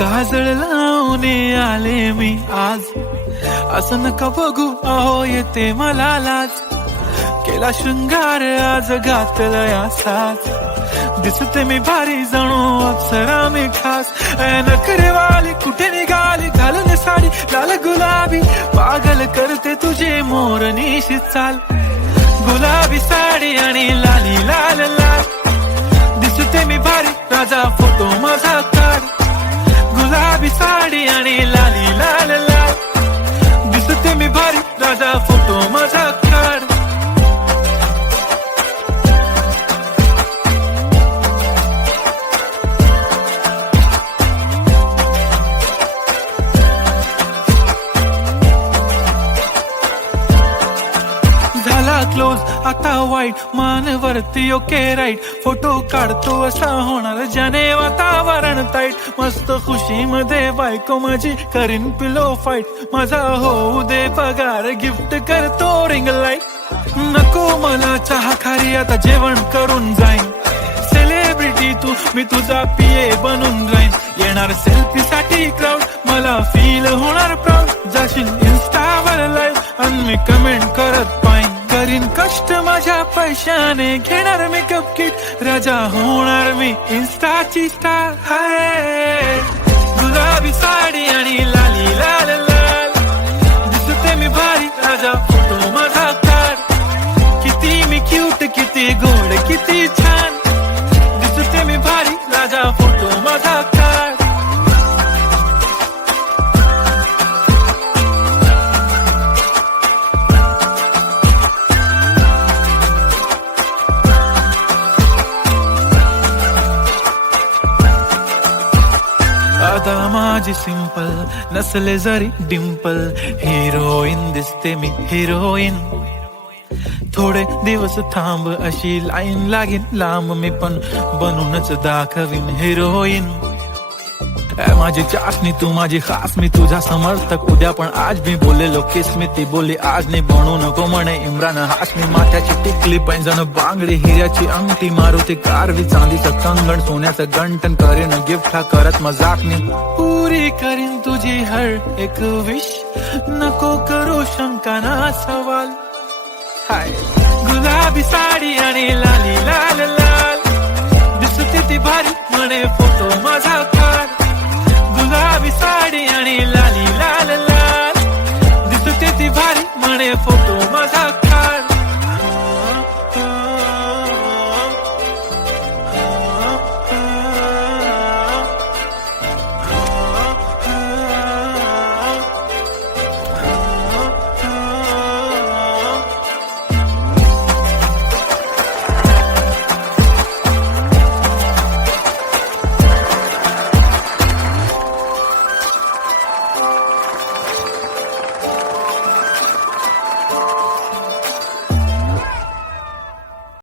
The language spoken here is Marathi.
काजळ लावून आले मी आज, असं नका बघू अहो येते मला लाज. केला शृंगार आज घातलाय असाच, दिसते मी भारी जणू अप्सरा मी खास. नखरेवाली कुठे निघाली घालून साडी लाल गुलाबी, पागल करते तुझे मोरनीशी चाल. गुलाबी साडी आणि लाली लाल लाल, दिसते मी भारी राजा फोटो माझा काढ. गुलाबी साडी आणि लाली लाल लाल, दिसते मी भारी राजा फोटो माझा काढ. झाला क्लोज आता वाईट, मानवरती ओके राईट. फोटो काढतो असा होणार ज्याने वातावरण ताईट. मस्त खुशी मध्ये बायको माझी करीन पिलो फाईट. माझा होऊ दे पगार गिफ्ट करतो रिंग लाईट. नको मला चहा खारी आता जेवण करून जाईन. सेलिब्रिटी तू मी तुझा पिये बनून राहीन. येणार सेल्फी साठी क्राऊड मला फील होणार प्राऊड. जाशील इन्स्टावर लाईव्ह आणि मी कमेंट करत पाईन. करीन कष्ट माझ्या पैशाने घेणार मेकअप किट. राजा होणार मी इन्स्टाची स्टार. हाय गुलाबी साडी आणि लाली लाल लाल, दिसते मी भारी राजा फोटो माझा काढ. किती मी क्यूट किती गोड किती छान, दिसते मी भारी राजा फोटो माझा काढ. आता माझी सिंपल नसले जरी डिंपल, हिरोईन दिसते मी हिरोईन. थोडे दिवस थांब अशी लाईन लागेल लांब, मी पण बनूनच दाखवीन हिरोईन. माझी चाशनी तू माझी खास, मी तुझा समर्थक उद्या पण आज मी बोलेलो किस मी ती बोली आज नाही. बनू नको म्हणे इम्रान हाशमी. माथ्याची टिकली पैंजण बांगडी हिऱ्याची अंगठी, मारुती कारवी चांदीचं कंगण सोन्याचं गंटन. करीन गिफ्ट हा करत मजाकनी, पुरी करीन तुझी हर एक विश. नको करू शंका ना सवाल. हाय गुलाबी साडी आणि लाली लाल लाल, दिसते ती भारी म्हणे फोटो माझा काढ. गुलाबी साडी आणि लाली लाल लाल, दिसते ती भारी म्हणे फोटो